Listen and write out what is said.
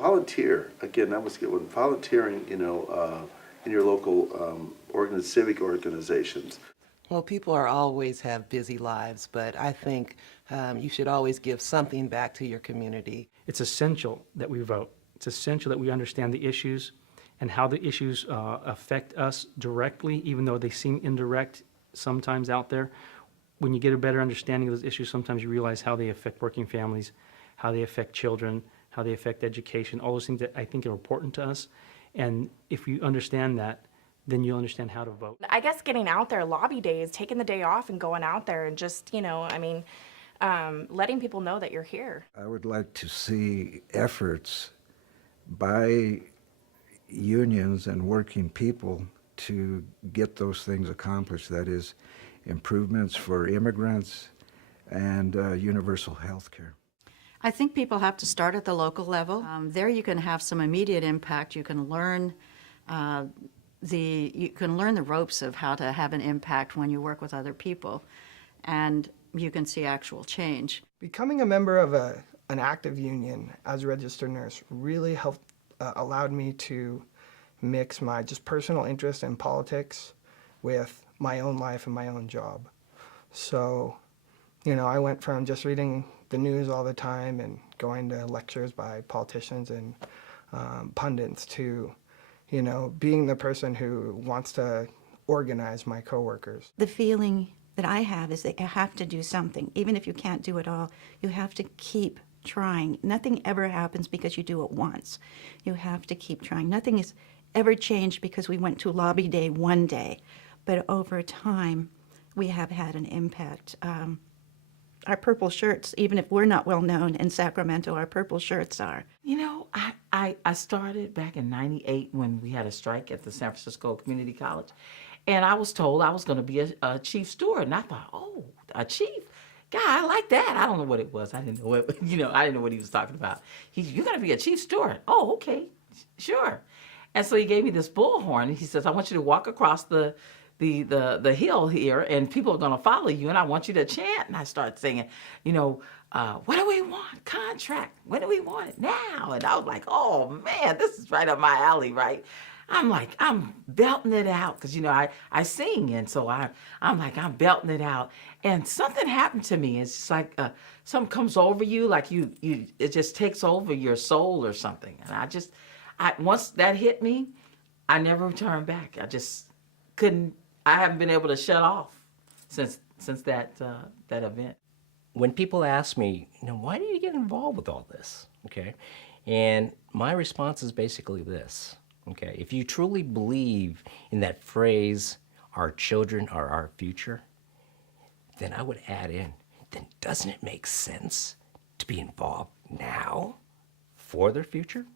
Volunteer, again, that was a good one. Volunteering, in your local civic organizations. Well, people are always have busy lives, but I think you should always give something back to your community. It's essential that we vote. It's essential that we understand the issues and how the issues affect us directly, even though they seem indirect sometimes out there. When you get a better understanding of those issues, sometimes you realize how they affect working families, how they affect children, how they affect education, all those things that I think are important to us. And if you understand that, then you'll understand how to vote. I guess getting out there, lobby days, taking the day off and going out there and just, letting people know that you're here. I would like to see efforts by unions and working people to get those things accomplished. That is, improvements for immigrants and universal health care. I think people have to start at the local level. There you can have some immediate impact. You can learn the ropes of how to have an impact when you work with other people, and you can see actual change. Becoming a member of an active union as a registered nurse really helped, allowed me to mix my just personal interest in politics with my own life and my own job. So, I went from just reading the news all the time and going to lectures by politicians and pundits to, being the person who wants to organize my coworkers. The feeling that I have is that you have to do something. Even if you can't do it all, you have to keep trying. Nothing ever happens because you do it once. You have to keep trying. Nothing is ever changed because we went to lobby day one day. But over time, we have had an impact. Our purple shirts, even if we're not well known in Sacramento, our purple shirts are. I started back in '98 when we had a strike at the San Francisco Community College. And I was told I was going to be a chief steward. And I thought, oh, a chief? God, I like that. I don't know what it was. I didn't know what, I didn't know what he was talking about. You're going to be a chief steward. Oh, okay, sure. And so he gave me this bullhorn. And he says, I want you to walk across the hill here, and people are going to follow you, and I want you to chant. And I started singing, what do we want? Contract. When do we want it? Now. And I was like, oh, man, this is right up my alley, right? I'm belting it out because, I sing, and so I'm belting it out. And something happened to me. It's just like something comes over you, like it just takes over your soul or something. And once that hit me, I never returned back. I just couldn't. I haven't been able to shut off since that event. When people ask me, why do you get involved with all this? Okay, and my response is basically this. Okay, if you truly believe in that phrase, "Our children are our future," then I would add in, then doesn't it make sense to be involved now for their future?